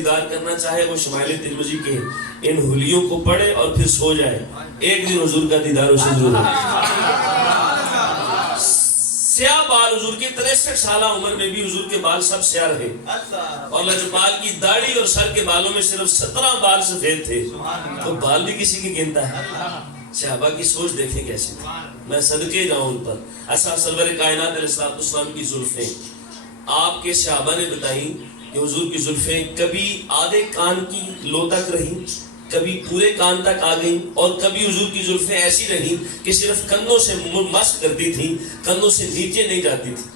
دیدار کرنا چاہے وہ شمائل ترمذی کے ان حلیوں کو پڑھے اور پھر سو جائے، ایک دن حضور کا دیدار اسے ضرور ہے۔ سیاہ بال حضور کی 63 سالہ عمر میں بھی حضور کے بال سب سیاہ رہے، اور لجپال کی داڑھی اور سر کے بالوں میں صرف 17 بال سفید تھے، تو بال بھی کسی کی گنتا ہے۔ صحابہ کی سوچ دیکھیں کیسے تھی، میں صدقے جاؤں ان پر۔ ایسا سرور کائنات علیہ السلام کی زلفیں آپ کے صحابہ نے بتائیں کہ حضور کی زلفیں کبھی آدھے کان کی لو تک رہیں، کبھی پورے کان تک آ گئیں، اور کبھی حضور کی زلفیں ایسی رہیں کہ صرف کندھوں سے مسک کرتی تھیں، کندھوں سے نیچے نہیں جاتی تھی۔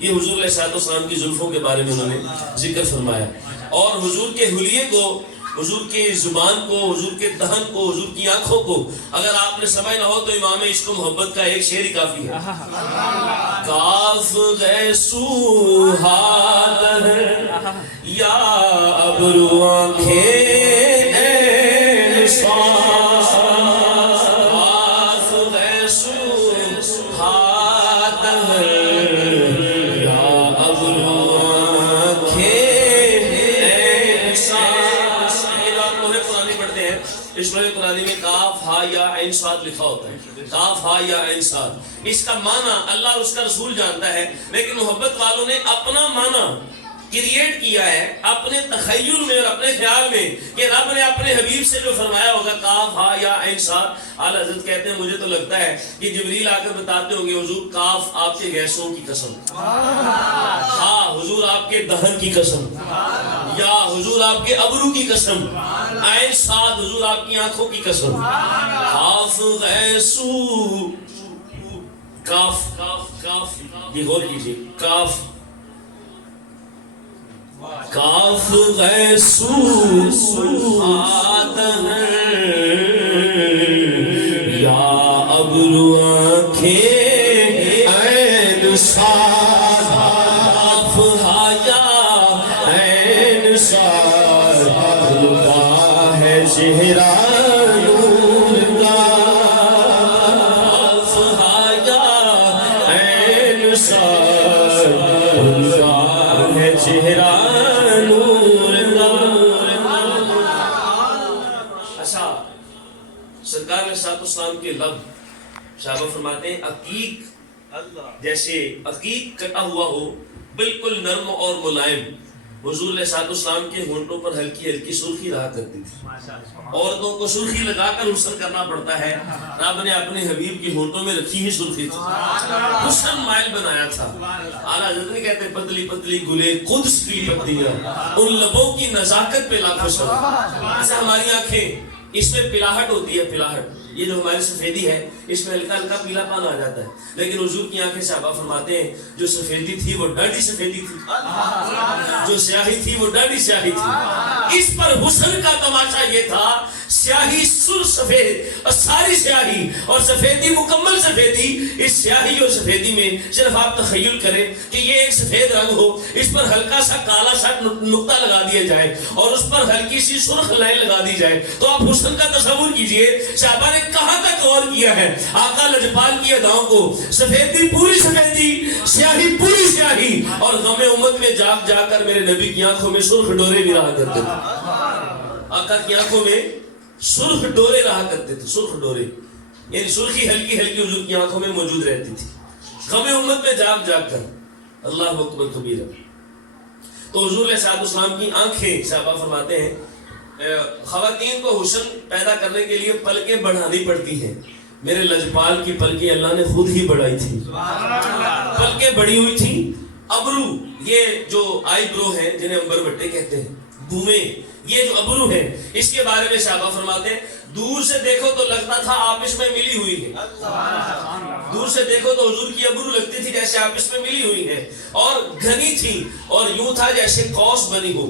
یہ حضور علیہ السلام کی زلفوں کے بارے میں انہوں نے ذکر فرمایا۔ اور حضور کے حلیے کو، حضور کی زبان کو، حضور کے دہن کو، حضور کی آنکھوں کو اگر آپ نے سمجھ نہ ہو تو امام عشق و محبت کا ایک شعر ہی کافی ہے۔ کاف غیسو ہاتھ یا ابرو آنکھیں قرآن میں کاف ہا یا عین صاد لکھا ہوتا ہے، کاف ہا یا عین صاد، اس کا معنی اللہ اور اس کا رسول جانتا ہے، لیکن محبت والوں نے اپنا معنی کریٹ کیا ہے اپنے تخیل میں اور اپنے خیال میں کہ رب نے اپنے حبیب سے جو فرمایا ہوگا کاف ہا یا عین صاد۔ اعلیٰ حضرت کہتے ہیں مجھے تو لگتا ہے کہ جبریل آ کر بتاتے ہوں گے حضور کاف آپ کے گیسوں کی قسم، ہاں حضور آپ کے دہن کی قسم، یا حضور آپ کے ابرو کی قسم، عین صاد حضور آپ کی آنکھوں کی قسم۔ کاف غیسو، کاف کاف یہ غور کیجئے، کاف کاف غیسو آدم یا ابرو آنکھیں عین صاد، کاف ہا یا عین صاد، کا ہے چہرہ نور کا، کاف ہا یا عین صاد، کا ہے چہرہ سرکار علیہ السلام کے لب صحابہ فرماتے ہیں عقیق جیسے عقیق کٹا ہوا ہو، بالکل نرم اور ملائم۔ حضور علیہ السلام کے ہونٹوں پر ہلکی ہلکی سرخی رہا کرتی تھی، عورتوں کو سرخی لگا کر حسن کرنا پڑتا ہے، رب نے اپنے حبیب کے ہونٹوں میں رکھی ہی سرخی تھی، حسن مائل بنایا تھا۔ اعلیٰ حضرت نے کہتے ہیں پتلی پتلی گلے قدس کی پتیاں، ان لبوں کی نزاکت پہ لاکھوں سلام۔ ایسا ہماری آنکھیں، اس میں پلاہٹ ہوتی ہے، پلاہٹ، یہ جو ہماری سفیدی ہے اس میں ہلکا ہلکا پیلا پان آ جاتا ہے، لیکن حضور کی آنکھیں صحابہ فرماتے ہیں جو سفیدی تھی وہ ڈاڑھی سفیدی تھی، جو سیاہی تھی وہ ڈاڑھی سیاہی تھی۔ اس پر حسن کا تماشا یہ تھا، سیاہی سر سفید اور ساری سیاہی اور سفیدی مکمل سفیدی، اس سیاہی اور سفیدی میں صرف آپ تخیل کریں کہ یہ ایک سفید رنگ ہو، اس پر ہلکا سا کالا سا نقطہ لگا دیا جائے اور اس پر ہلکی سی سرخ لائن لگا دی جائے، تو آپ حسن کا تصور کیجئے صحابہ نے کہاں تک غور کیا ہے آقا لجپال کی اداؤں کو، سفیدی پوری سفیدی، سیاہی پوری سیاہی، اور غم امت میں جاگ جا کر میرے نبی کی آنکھوں میں سرخ ڈورے بھی رہا کرتے تھے، آقا کی آنکھوں میں سرخ ڈورے رہا کرتے تھے، سرخ ڈورے یعنی سرخی ہلکی ہلکی حضور کی آنکھوں میں موجود رہتی تھی، غم امت میں جاگ جاگ کر۔ اللہ اکبر کبیرہ۔ تو حضور علیہ السلام کی آنکھیں صحابہ فرماتے ہیں خواتین کو حسن پیدا کرنے کے لیے پلکیں بڑھانی پڑتی ہیں، میرے لجپال کی پلکیں اللہ نے خود ہی بڑھائی تھی، پلکیں بڑی ہوئی تھی۔ ابرو، یہ جو آئی برو ہیں جنہیں امبر بٹے کہتے ہیں، بویں، یہ جو ابرو ہیں اس کے بارے میں صحابہ فرماتے ہیں دور سے دیکھو تو لگتا تھا آپس میں ملی ہوئی ہے، دور سے دیکھو تو حضور کی ابرو لگتی تھی جیسے آپس میں ملی ہوئی ہے، اور گھنی تھی، اور یوں تھا جیسے قوس بنی ہو،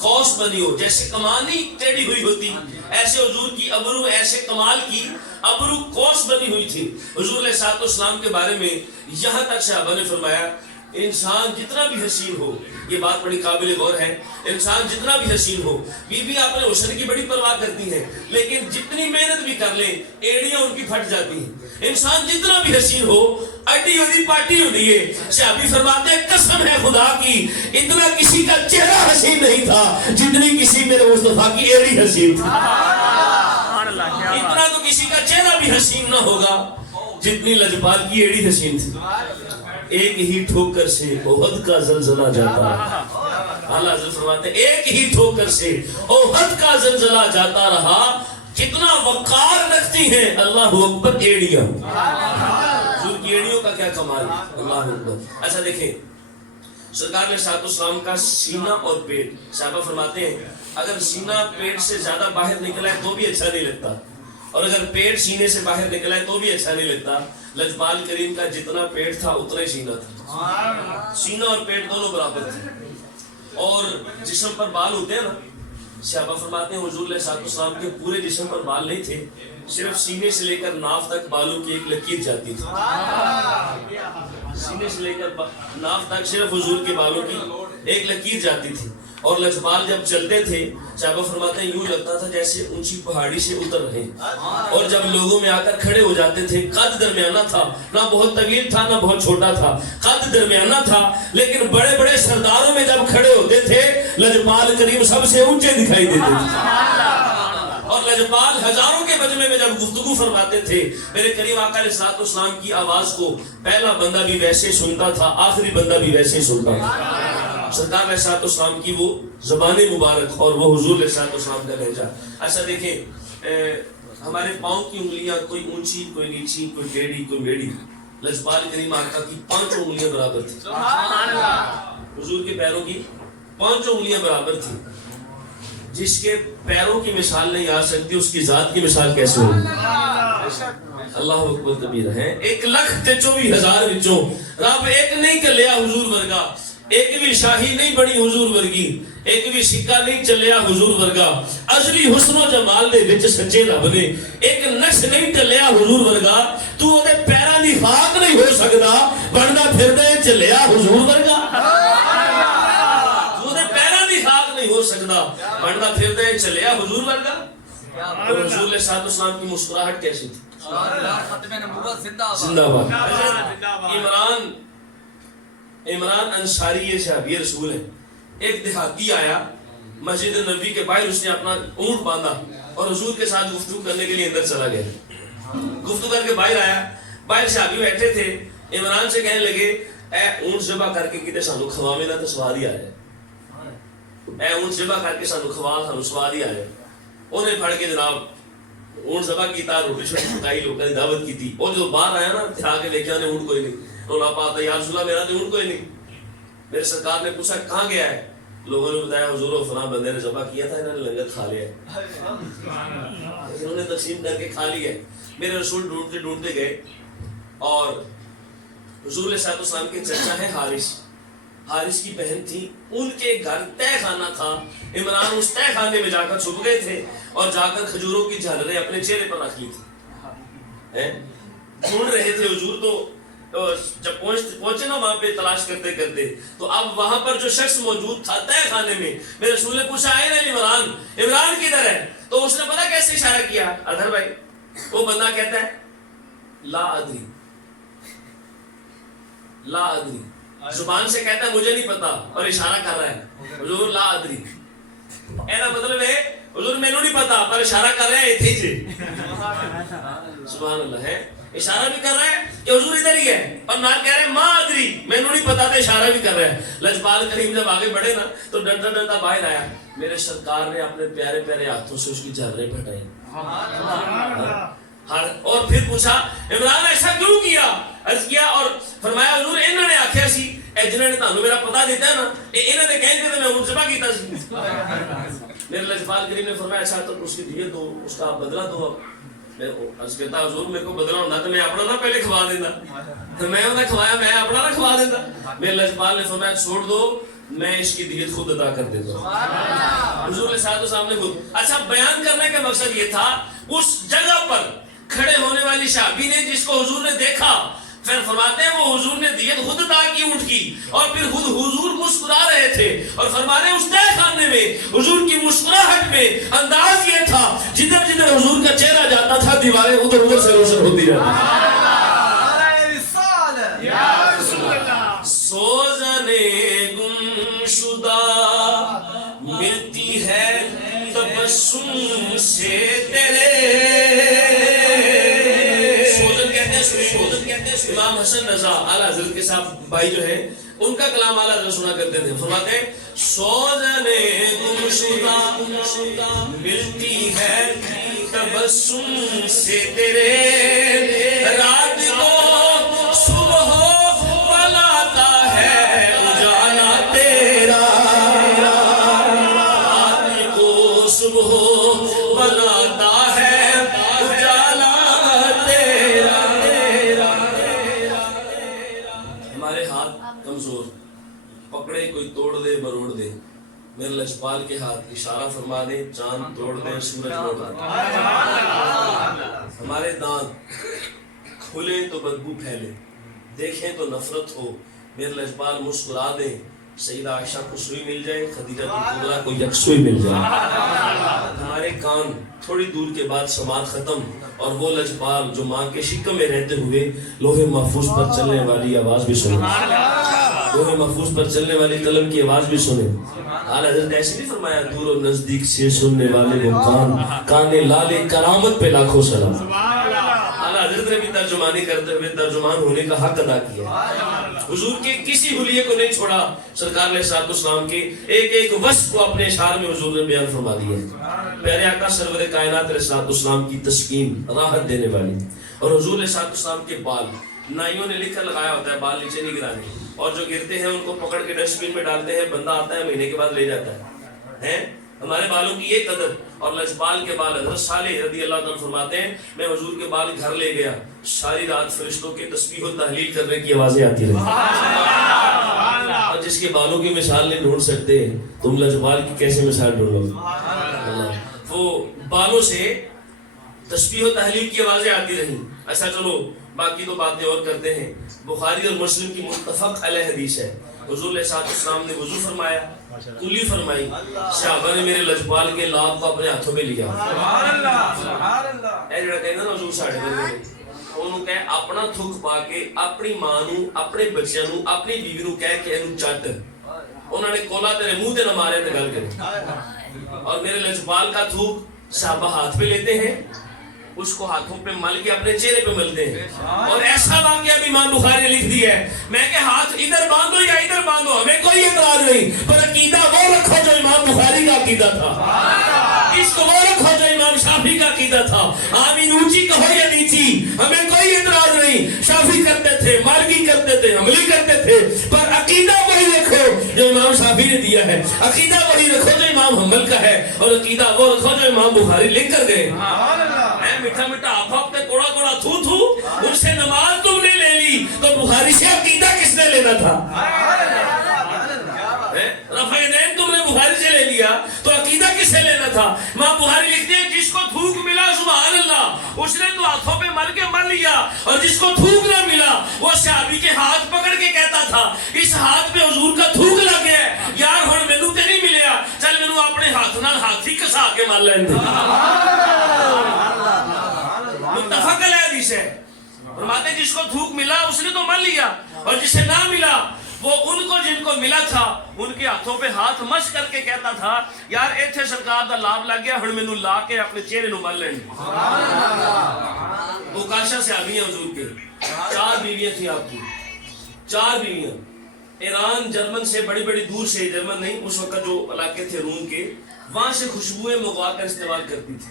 قوس بنی ہو، جیسے کمانی ٹیڑھی ہوئی ہوتی، ایسے حضور کی ابرو، ایسے کمال کی ابرو قوس بنی ہوئی تھی۔ حضور علیہ السلام کے بارے میں یہاں تک صحابہ نے فرمایا انسان جتنا بھی حسین ہو، یہ بات بڑی قابل غور ہے، انسان جتنا بھی حسین ہو، بیوی اپنے حسن کی بڑی پرواہ کرتی ہے، لیکن جتنی محنت بھی کر لیں ایڑیاں ان کی پھٹ جاتی ہیں۔ انسان جتنا بھی حسین ہو، اڈی ہوتی پاٹی ہوتی ہے۔ صحابی فرماتے ہیں قسم ہے خدا کی اتنا کسی کا چہرہ حسین نہیں تھا جتنی کسی میرے مصطفیٰ کی ایڑی حسین تھی. اتنا تو کسی کا چہرہ بھی حسین نہ ہوگا جتنی لجپال کی ایڑی حسین تھی. ایک ہی ٹھوکر سے احد کا زلزلہ جاتا رہا. اللہ حضرت فرماتے ہیں ایک ہی ٹھوکر سے احد کا زلزلہ جاتا رہا. کتنا وقار رکھتی ہیں اللہ اکبر ایڑیاں. حضور کی ایڑیوں کا کیا کمال ہے. اللہ اکبر. اچھا دیکھیں سرکار نے صلی اسلام کا سینہ اور پیٹ, صحابہ فرماتے ہیں اگر سینہ پیٹ سے زیادہ باہر نکلا ہے تو بھی اچھا نہیں لگتا, اور اگر پیٹ سینے سے باہر نکلا ہے تو بھی اچھا نہیں لگتا. لجپال کریم کا جتنا پیٹ تھا اتنا ہی سینہ تھا. سینہ اور پیٹ دونوں برابر تھے. اور جسم پر بال ہوتے ہیں نا, صحابہ فرماتے ہیں حضور علیہ السلام کے پورے جسم پر بال نہیں تھے, صرف سینے سے لے کر ناف تک بالوں کی ایک لکیر جاتی تھی. سینے سے لے کر ناف تک صرف حضور کے بالوں کی ایک لکیر جاتی تھی. اور لجپال جب چلتے تھے صحابہ فرماتے ہیں یوں لگتا تھا جیسے اونچی پہاڑی سے اتر رہے. اور جب لوگوں میں آ کر کھڑے ہو جاتے تھے, قد درمیانہ تھا, نہ بہت طویل تھا نہ بہت چھوٹا تھا, قد درمیانہ تھا, لیکن بڑے بڑے سرداروں میں جب کھڑے ہوتے تھے لجپال کریم سب سے اونچے دکھائی دیتے تھے. اور لجپال ہزاروں کے مجمع میں جب گفتگو فرماتے تھے میرے کریم آقا علیہ السلام کی آواز کو پہلا بندہ بھی ویسے سنتا تھا, آخری بندہ بھی ویسے سنتا تھا. سرکار علیہ السلام کی وہ زبان مبارک اور وہ حضور علیہ السلام کا لہجہ. اچھا دیکھیں ہمارے پاؤں کی انگلیاں کوئی اونچی کوئی نیچی کوئی ٹیڑھی کوئی میڑھی, لجپال کریم آقا کی 5 انگلیاں برابر تھی. حضور کے پیروں کی 5 انگلیاں برابر تھی. جس کے پیروں کی مثال نہیں آ سکتی اس کی ذات کی مثال کیسے ہوگی. اللہ اکبر کبیرہ ہے. 1,24,000 وچوں رب ایک نہیں کلیا حضور ورگا, ایک بھی شاہی نہیں بڑی حضور ورگی, ایک بھی سکہ نہیں چلیا حضور ورگا. ازلی حسن و جمال دے وچ سچے رب نے ایک نقش نہیں چلیا حضور ورگا. تو اودے پیراں دی خاک نہیں ہو سکدا بندا پھردا چلیا حضور ورگا. تو اودے پیراں دی خاک نہیں ہو سکدا بندا پھردا چلیا حضور ورگا. اور حضور علیہ السلام کی مسکراہٹ کیسی تھی. زندہ باد. عمران انصاری یہ صحابی رسول ہے. ایک دیہاتی آیا مسجد نبوی کے باہر, اس نے اپنا اونٹ باندھا اور حضور کے ساتھ گفتگو کرنے کے لیے اندر چلا گیا. گفتگو کر کے باہر آیا, باہر صحابی بیٹھے تھے, عمران سے کہنے لگے اے اونٹ ذبح کر کے کتے سانو کھواویں نا تے سواد ہی آئے. اے اونٹ ذبح کر کے سانو کھوا سانو سواد ہی آئے. انہیں پھڑ کے جناب اونٹ ذبح کیتا, روٹی شوٹی پکائی, لوگوں نے دعوت کی تھی. اور جو باہر آیا نا آ کے دیکھا نے اونٹ کوئی نہیں. رولا پاتا یا رسول اللہ میرا تو اونٹ کوئی نہیں. میرے سرکار نے پوچھا کہاں گیا ہے. لوگوں نے بتایا حضور فلاں بندے نے ذبح کیا تھا, انہوں نے لنگر کھا لیا ہے, انہوں نے تقسیم کر کے کھا لیا ہے. میرے رسول ڈھونڈتے ڈھونڈتے گئے اور حضور علیہ السلام کے چچا ہیں حارث, حارث کی بہن تھی, ان کے گھر تہ خانہ تھا. عمران اس تہ خانے میں جا کر چھپ گئے تھے اور جا کر کھجوروں کی جھالریں اپنے چہرے پر رکھ لی تھی. ڈھونڈ رہے تھے حضور. تو جب پہنچے نا وہاں پہ تلاش کرتے کرتے تو اب وہاں پر جو شخص موجود تھا تہ خانے میں, میرے رسول نے پوچھا آئے نا عمران, عمران کدھر ہے؟ تو اس نے پتا کیسے اشارہ کیا ادھر بھائی. وہ بندہ کہتا ہے لا ادری, لا ادری, زبان سے کہتا ہے مجھے نہیں پتا اور اشارہ کر رہا ہے حضور لا ادری. ایسا مطلب ہے حضور میں نہیں پتا پر اشارہ کر رہا ہے ایتھے جے. سبحان اللہ ہے. اشارہ بھی کر رہا ہے کہ حضور ادھر ہی ہے اور نال کہہ رہے ہیں ما ادری, میں نہیں پتا تھا, اشارہ بھی کر رہا ہے. لجپال کریم جب آگے بڑھے نا تو ڈرتا ڈرتا باہر آیا. میرے سرکار نے اپنے پیارے پیارے ہاتھوں سے اس کی جھلریں پھٹائی اور پھر پوچھا عمران ایسا کیوں کیا؟ عرض کیا اور فرمایا حضور انہوں نے آکھیا سی اے جنہوں نے تانوں میرا پتہ دیتا ہے نا انہوں نے کہیں کہ میں اونٹ ذبح کیتا سی. میرے لجپال کریم نے فرمایا اچھا تو اس کی دیت دو, اس کا بدلہ دو. میں عرض کہتا حضور میرے کو بدلہ ہونا تو میں اپنا نہ پہلے کھوا دینا, تو میں انہیں کھوایا میں اپنا نہ کھوا دیتا. میرے لجپال نے فرمایا چھوڑ دو میں اس کی دیت خود ادا کر دیتا ہوں. حضور علیہ السلام نے خود. اچھا بیان کرنے کا مقصد یہ تھا اس جگہ پر کھڑے ہونے والی صحابی نے جس کو حضور نے دیکھا, پھر فرماتے ہیں وہ حضور نے دیت خود ادا کی اونٹ کی اور پھر خود حضور مسکرا رہے تھے اور فرماتے ہیں اس تہ خانے میں حضور کی مسکراہٹ میں انداز یہ تھا جدھر جدھر حضور کا چہرہ جاتا تھا دیواریں ادھر ادھر سے روشن ہوتی جاتی. سوزنے گمشدہ حسن رضا اعلیٰ حضرت کے صاحب بھائی جو ہیں ان کا کلام اعلیٰ حضرت سنا کرتے تھے. فرماتے ہیں سوزنے گمشدہ ملتی ہے تبسم سے تیرے، رات کو صبح بلاتا ہے اجالا تیرا، رات کو صبح بلاتا ہے اجالا تیرا. ہمارے ہاتھ کمزور، پکڑے کوئی توڑ دے مروڑ دے، میرے لجپال کے ہاتھ اشارہ فرما دے چاند توڑ دے سورج توڑ دے. ہمارے دانت کھلیں تو بدبو پھیلے، دیکھیں تو نفرت ہو، میرے لجپال مسکرا دے، سیدہ عائشہ کو سوئی مل جائے، خدیجہ کبریٰ کو یکسوئی مل جائے. ہمارے کان تھوڑی دور کے بعد سماعت ختم، اور وہ لجپال جو ماں کے شکم میں رہتے ہوئے لوح محفوظ پر چلنے والی آواز بھی سنے، لوح محفوظ پر چلنے والی قلم کی آواز بھی سنے. اعلیٰ حضرت ایسے نہیں فرمایا دور و نزدیک سے سننے والے وہ کان لالے کرامت پہ لاکھوں سلام. اعلیٰ حضرت نے بھی ترجمانی کرتے ہوئے ترجمان ہونے کا حق ادا کیا. حضور کے کسی حلیے کو نہیں چھوڑا، سرکار علیہ السلام کے ایک ایک وصف کو اپنے اشعار میں حضور نے بیان فرما دیا. پیارے آقا سرور کائنات علیہ السلام کی تسکین راحت دینے والی. اور حضور علیہ السلام کے بال نائیوں نے لکھ کر لگایا ہوتا ہے بال نیچے نہیں گرانے، اور جو گرتے ہیں ان کو پکڑ کے ڈسٹ بن میں ڈالتے ہیں، بندہ آتا ہے مہینے کے بعد لے جاتا ہے. ہمارے بالوں کی یہ قدر. اور لجپال کے بال حضرت صالح رضی اللہ عنہ فرماتے ہیں میں حضور کے بال گھر لے گیا، ساری رات فرشتوں کے تسبیح و تحلیل کرنے کی آوازیں آتی رہی. اور جس کے بالوں کی مثال نہیں ڈھونڈ سکتے تم لجپال کی کیسے مثال ڈھونڈو؟ وہ بالوں سے تسبیح و تحلیل کی آوازیں آتی رہی. ایسا چلو باقی تو باتیں اور کرتے ہیں. بخاری اور مسلم کی متفق علیہ حدیث ہے، حضور علیہ السلام نے وضو فرمایا، کلی فرمائی، صحابہ نے میرے لجپال کے لاب کو اپنے ہاتھوں میں لیا. اے جڑا کہنا نا حضور ساڈے ورگے انہوں کہے اپنا تھک پا کے اپنی ماں نو، اپنے بچیاں نو، اپنی بیوی نو کہہ کے اینو چٹ، انہوں نے کولا تیرے منہ تے نہ مارے تے گل کرے. اور میرے لجپال کا تھوک صحابہ ہاتھ پہ لیتے ہیں، اس کو ہاتھوں پہ مل کے اپنے چہرے پہ ملتے ہیں. اور ایسا واقعہ بھی امام بخاری نے لکھ دیا ہے، میں کہ ہاتھ ادھر باندھو یا ادھر باندھو ہمیں کوئی اعتراض نہیں، پر عقیدہ وہ رکھو جو امام بخاری کا عقیدہ تھا، اس کو وہ رکھو جو امام شافعی کا عقیدہ تھا. آمین اونچی کہو یا نیچی ہمیں کوئی اعتراض نہیں. شافعی کرتے تھے، مالکی کرتے تھے، حنبلی کرتے تھے، پر عقیدہ وہی رکھو جو امام شافعی نے دیا ہے، عقیدہ وہی رکھو جو امام حنبل کا ہے، اور عقیدہ وہ رکھو جو امام بخاری لکھ کر گئے. میٹھا میٹھا آپ پہ کوڑا کوڑا تھو ان سے نماز تم نے لے لی تو بخاری سے عقیدہ کس نے لینا تھا؟ رفع یدین تم نے بخاری سے لے لیا تو عقیدہ کس سے لینا تھا؟ ماں بخاری لکھتے ہیں جس کو تھوک ملا سبحان اللہ اس نے تو ہاتھوں پہ مل کے مل لیا، اور جس کو تھوک نہ ملا وہ صحابی کے ہاتھ پکڑ کے کہتا تھا اس ہاتھ پہ حضور کا تھوک لگ گیا ہے یار ہن مینوں تے نہیں ملیا، چل مینوں اپنے ہاتھ نال ہاتھ ہی کسا کے مل لین دے. متفق علیہ حدیث ہے. فرماتے جس کو تھوک ملا اس نے تو مل لیا، اور جسے نہ ملا وہ ان کو جن کو ملا تھا ان کے ہاتھوں پہ ہاتھ مش کر کے کہتا تھا یار ایتھے سرکار دا لاب لگ گیا ہن مینوں لا کے اپنے چہرے نو مل لین. اوکاشا سے آگئی ہیں حضور کے 4 بیویاں تھیں آپ کی، 4 بیویاں. ایران جرمن سے بڑی بڑی دور سے، جرمن نہیں اس وقت جو علاقے تھے روم کے، وہاں سے خوشبوئیں منگوا کر استعمال کرتی تھی.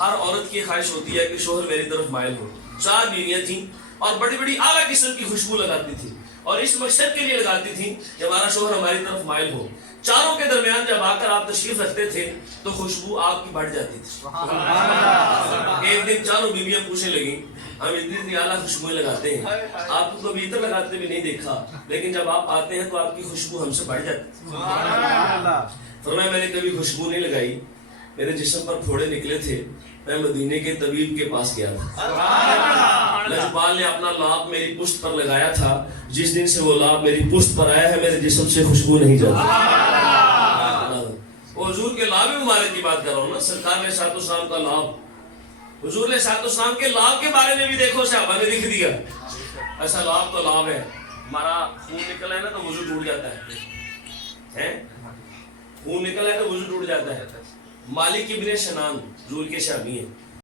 ہر عورت کی خواہش ہوتی ہے کہ شوہر میری طرف مائل ہو. 4 بیویاں تھیں اور بڑی بڑی اعلیٰ قسم کی خوشبو لگاتی تھی، اور اس مقصد کے لیے لگاتی تھیں کہ ہمارا شوہر ہماری طرف مائل ہو. چاروں کے درمیان جب آ کر آپ تشریف رکھتے تھے تو خوشبو آپ کی بڑھ جاتی تھی. ایک دن چاروں بیویاں پوچھنے لگیں ہم اتنی اعلیٰ خوشبوئیں لگاتے ہیں، آپ کو کبھی اتر لگاتے بھی نہیں دیکھا، لیکن جب آپ آتے ہیں تو آپ کی خوشبو ہم سے بڑھ جاتی. فرمایا میں نے کبھی خوشبو نہیں لگائی، میرے جسم پر پھوڑے نکلے تھے، میں مدینے کے طبیب کے پاس گیا تھا. لجپال نے اپنا لاب میری پشت پر لگایا تھا، جس دن سے وہ لاب میری پشت پر آیا ہے میرے جسم سے خوشبو نہیں جاتی. وہ حضور کے لاب مبارک کی بات کر رہا ہوں نا، سرکار علیہ السلام کا لاب. حضور علیہ السلام کے لاب کے بارے میں بھی دیکھو صحابہ نے لکھ دیا ایسا لاب تو لاب ہے. ہمارا خون نکلا ہے نا تو وضو ٹوٹ جاتا ہے، خون نکلا ہے تو وضو ٹوٹ جاتا ہے. مالک ابن سنان حضور کے صحابی ہیں،